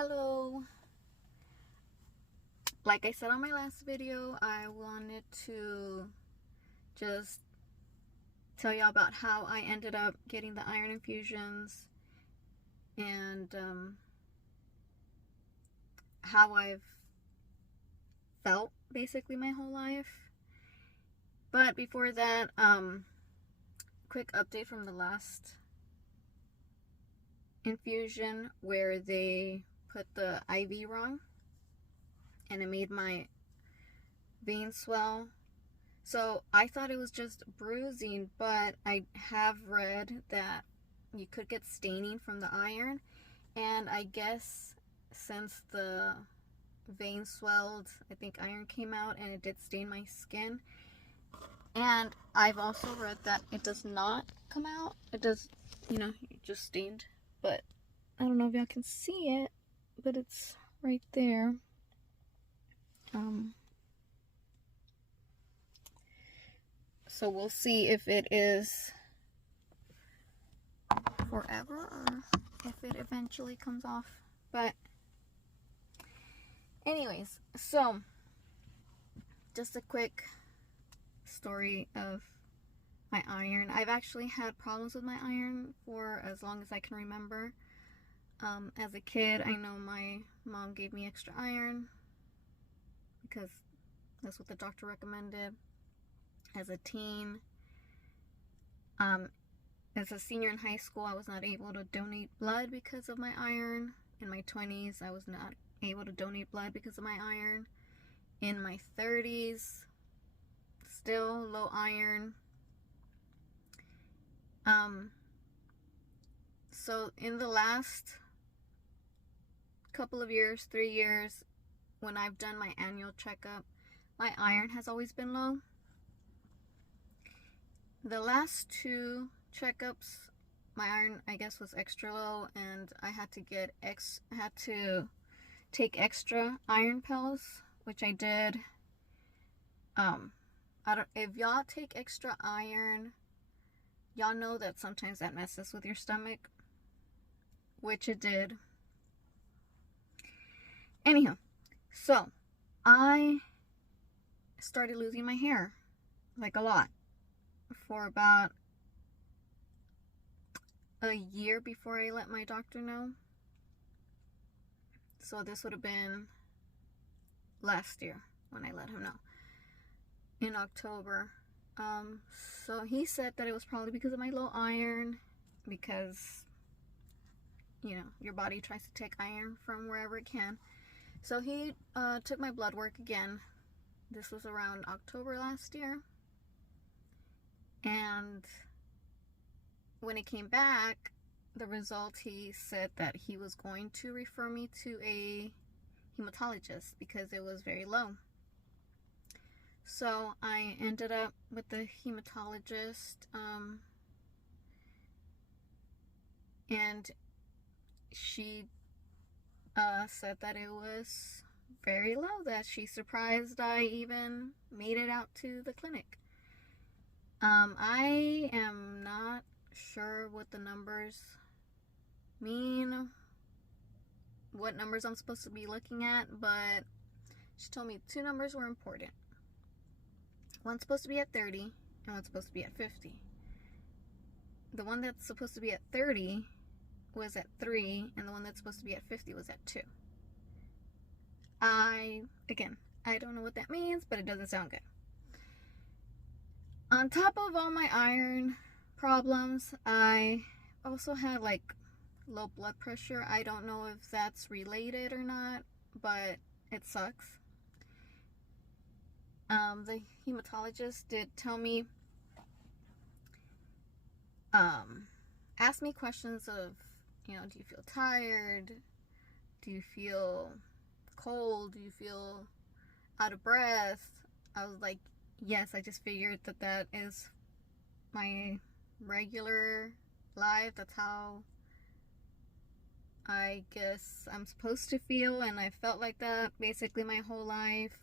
Hello. Like I said on my last video, I wanted to just tell y'all about how I ended up getting the iron infusions and how I've felt basically my whole life. But before that, quick update from the last infusion where they put the IV wrong and it made my veins swell. So I thought it was just bruising, but I have read that you could get staining from the iron, and I guess since the vein swelled, I think iron came out and it did stain my skin. And I've also read that it does not come out. It does, it just stained. But I don't know if y'all can see it, but it's right there. So we'll see if it is forever or if it eventually comes off. But anyways, so just a quick story of my iron. I've actually had problems with my iron for as long as I can remember. As a kid, I know my mom gave me extra iron because that's what the doctor recommended. As a teen, as a senior in high school, I was not able to donate blood because of my iron. In my 20s, I was not able to donate blood because of my iron. In my 30s, still low iron. So in the last couple of years, 3 years, when I've done my annual checkup, my iron has always been low. The last 2 checkups, my iron, I guess, was extra low, and I had to take extra iron pills, which I did. If y'all take extra iron, y'all know that sometimes that messes with your stomach, which it did. Anyhow, so I started losing my hair, like a lot, for about a year before I let my doctor know. So this would have been last year when I let him know, in October. So he said that it was probably because of my low iron, because your body tries to take iron from wherever it can. So he took my blood work again. This was around October last year, and when it came back, the result, he said that he was going to refer me to a hematologist because it was very low. So I ended up with the hematologist, and she said that it was very low, that she's surprised I even made it out to the clinic. I am not sure what the numbers mean, what numbers I'm supposed to be looking at, but she told me 2 numbers were important. One's supposed to be at 30 and one's supposed to be at 50. The one that's supposed to be at 30 was at 3, and the one that's supposed to be at 50 was at 2. I don't know what that means, but it doesn't sound good. On top of all my iron problems, I also had like low blood pressure. I don't know if that's related or not, but it sucks. The hematologist did tell me, ask me questions of, do you feel tired? Do you feel cold? Do you feel out of breath? I was like, yes, I just figured that is my regular life. That's how I guess I'm supposed to feel, and I felt like that basically my whole life.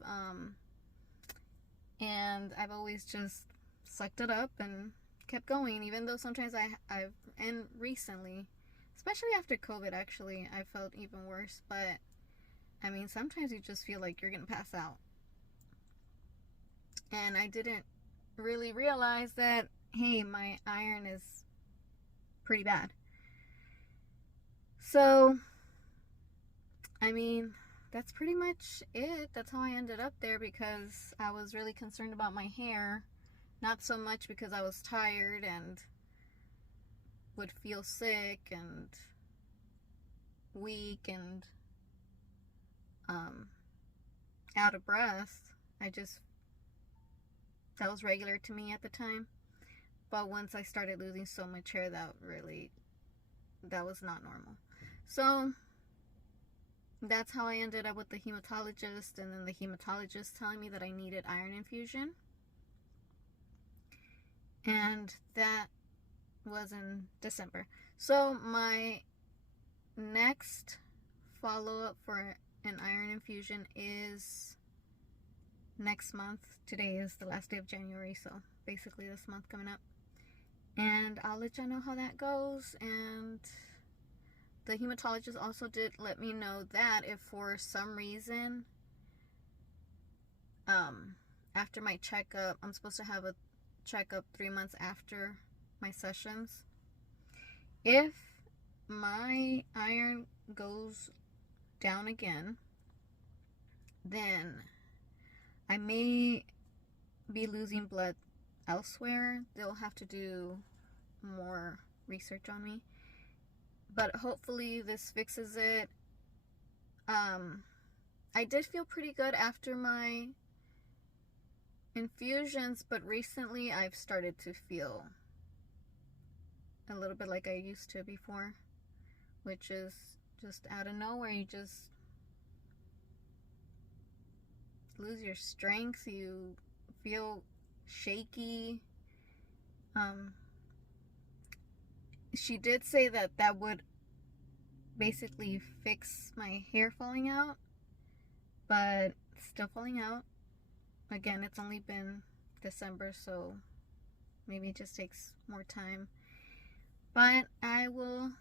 And I've always just sucked it up and kept going, even though sometimes and recently, especially after COVID, actually, I felt even worse. But I mean, sometimes you just feel like you're gonna pass out. And I didn't really realize that, hey, my iron is pretty bad. So, I mean, that's pretty much it. That's how I ended up there, because I was really concerned about my hair. Not so much because I was tired and would feel sick and weak and out of breath. That was regular to me at the time. But once I started losing so much hair, that was not normal. So that's how I ended up with the hematologist, and then the hematologist telling me that I needed iron infusion. And that was in December. So my next follow-up for an iron infusion is next month. Today is the last day of January, so basically this month coming up. And I'll let you know how that goes. And the hematologist also did let me know that if for some reason after my checkup, I'm supposed to have a checkup 3 months after my sessions, if my iron goes down again, then I may be losing blood elsewhere. They'll have to do more research on me, but hopefully this fixes it. I did feel pretty good after my infusions, but recently I've started to feel a little bit like I used to before, which is just out of nowhere. You just lose your strength, you feel shaky. She did say that that would basically fix my hair falling out, but it's still falling out. Again, it's only been December, so maybe it just takes more time. But I will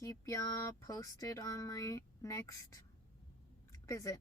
keep y'all posted on my next visit.